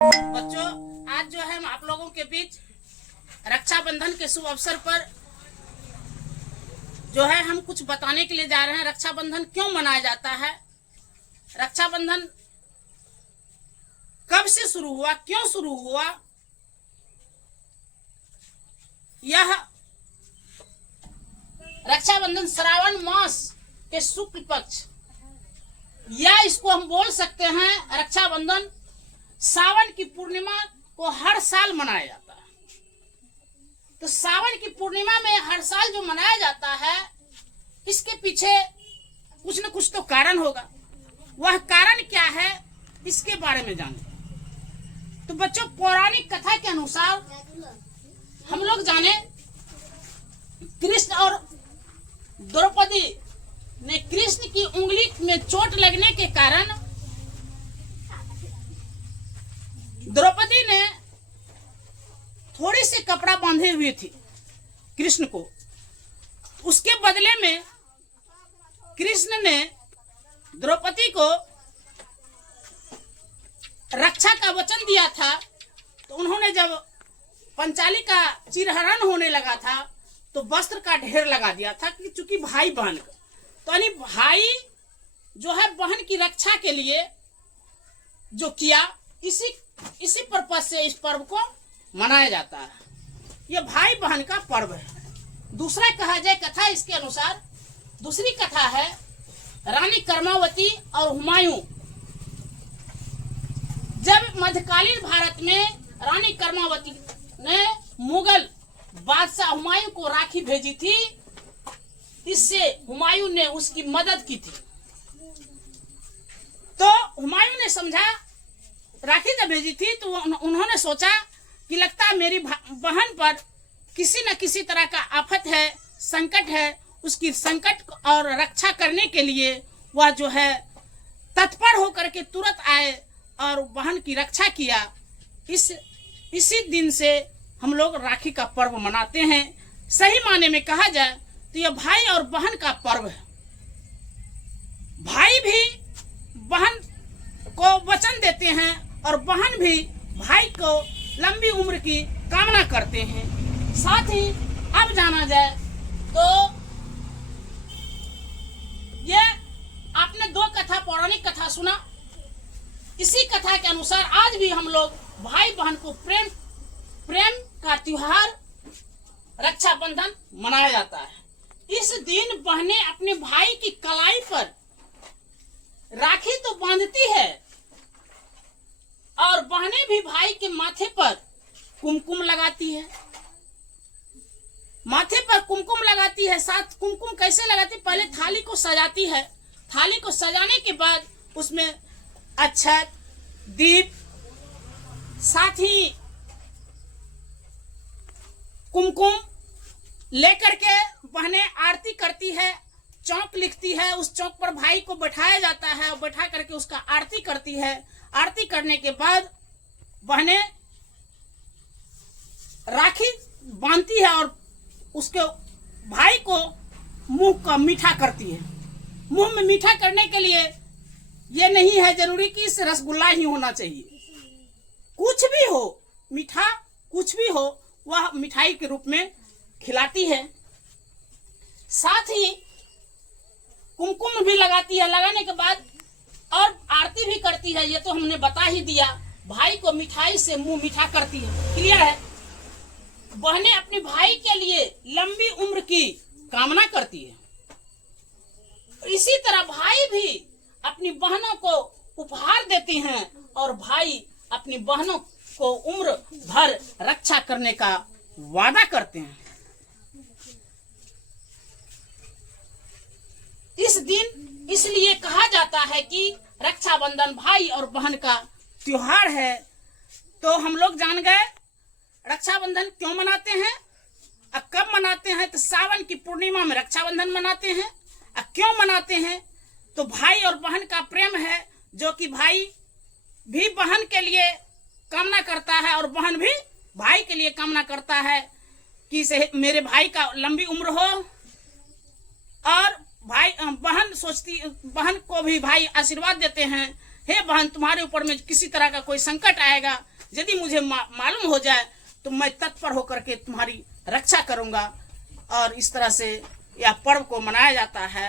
बच्चों, आज जो है हम आप लोगों के बीच रक्षाबंधन के शुभ अवसर पर जो है हम कुछ बताने के लिए जा रहे हैं। रक्षाबंधन क्यों मनाया जाता है, रक्षाबंधन कब से शुरू हुआ, क्यों शुरू हुआ। यह रक्षाबंधन श्रावण मास के शुक्ल पक्ष, या इसको हम बोल सकते हैं रक्षाबंधन सावन की पूर्णिमा को हर साल मनाया जाता है। तो सावन की पूर्णिमा में हर साल जो मनाया जाता है, इसके पीछे कुछ न कुछ तो कारण होगा। वह कारण क्या है, इसके बारे में जानें। तो बच्चों, पौराणिक कथा के अनुसार हम लोग जाने, कृष्ण और द्रौपदी ने कृष्ण की उंगली में चोट लगने के कारण द्रौपदी ने थोड़ी सी कपड़ा बांधे हुए थी कृष्ण को। उसके बदले में कृष्ण ने द्रौपदी को रक्षा का वचन दिया था। तो उन्होंने जब पंचाली का चिरहरण होने लगा था तो वस्त्र का ढेर लगा दिया था, कि चूंकि भाई बहन का, तो यानी भाई जो है बहन की रक्षा के लिए जो किया, इसी पर्पज से इस पर्व को मनाया जाता है। यह भाई बहन का पर्व है। दूसरा कहा जाए कथा, इसके अनुसार दूसरी कथा है रानी कर्मावती और हुमायूं। जब मध्यकालीन भारत में रानी कर्मावती ने मुगल बादशाह हुमायूं को राखी भेजी थी, इससे हुमायूं ने उसकी मदद की थी। तो हुमायूं ने समझा, राखी जब भेजी थी तो उन्होंने सोचा कि लगता है मेरी बहन पर किसी न किसी तरह का आफत है, संकट है। उसकी संकट और रक्षा करने के लिए वह जो है तत्पर होकर के तुरंत आए और बहन की रक्षा किया। इसी दिन से हम लोग राखी का पर्व मनाते हैं। सही माने में कहा जाए तो यह भाई और बहन का पर्व है। भाई भी बहन को वचन देते हैं और बहन भी भाई को लंबी उम्र की कामना करते हैं। साथ ही अब जाना जाए तो ये आपने दो कथा, पौराणिक कथा सुना। इसी कथा के अनुसार आज भी हम लोग भाई बहन को प्रेम का त्योहार रक्षाबंधन मनाया जाता है। इस दिन बहनें अपने भाई की कलाई पर राखी तो बांधती है और बहनें भी भाई के माथे पर कुमकुम लगाती है। माथे पर कुमकुम लगाती है। साथ कुमकुम कैसे लगाती है, पहले थाली को सजाती है। थाली को सजाने के बाद उसमें अक्षत, दीप, साथ ही कुमकुम लेकर के बहनें आरती करती है, चौक लिखती है। उस चौक पर भाई को बैठाया जाता है और बैठा करके उसका आरती करती है। आरती करने के बाद बहनें राखी बांधती है और उसके भाई को मुंह का मीठा करती है। मुंह में मीठा करने के लिए यह नहीं है जरूरी कि इस रसगुल्ला ही होना चाहिए। कुछ भी हो, मीठा कुछ भी हो, वह मिठाई के रूप में खिलाती है। साथ ही कुमकुम भी लगाती है। लगाने के बाद और आरती भी करती है। ये तो हमने बता ही दिया। भाई को मिठाई से मुंह मीठा करती है। क्लियर है। बहनें अपने भाई के लिए लंबी उम्र की कामना करती है। इसी तरह भाई भी अपनी बहनों को उपहार देते हैं और भाई अपनी बहनों को उम्र भर रक्षा करने का वादा करते हैं। इस दिन इसलिए कहा जाता है कि रक्षाबंधन भाई और बहन का त्योहार है। तो हम लोग जान गए रक्षाबंधन क्यों मनाते हैं, कब मनाते हैं। तो सावन की पूर्णिमा में रक्षाबंधन मनाते हैं। क्यों मनाते हैं, तो भाई और बहन का प्रेम है, जो कि भाई भी बहन के लिए कामना करता है और बहन भी भाई के लिए कामना करता है कि मेरे भाई का लंबी उम्र हो। और भाई बहन को भी भाई आशीर्वाद देते हैं, हे बहन, तुम्हारे ऊपर में किसी तरह का कोई संकट आएगा यदि मुझे मालूम हो जाए तो मैं तत्पर होकर के तुम्हारी रक्षा करूंगा। और इस तरह से यह पर्व को मनाया जाता है।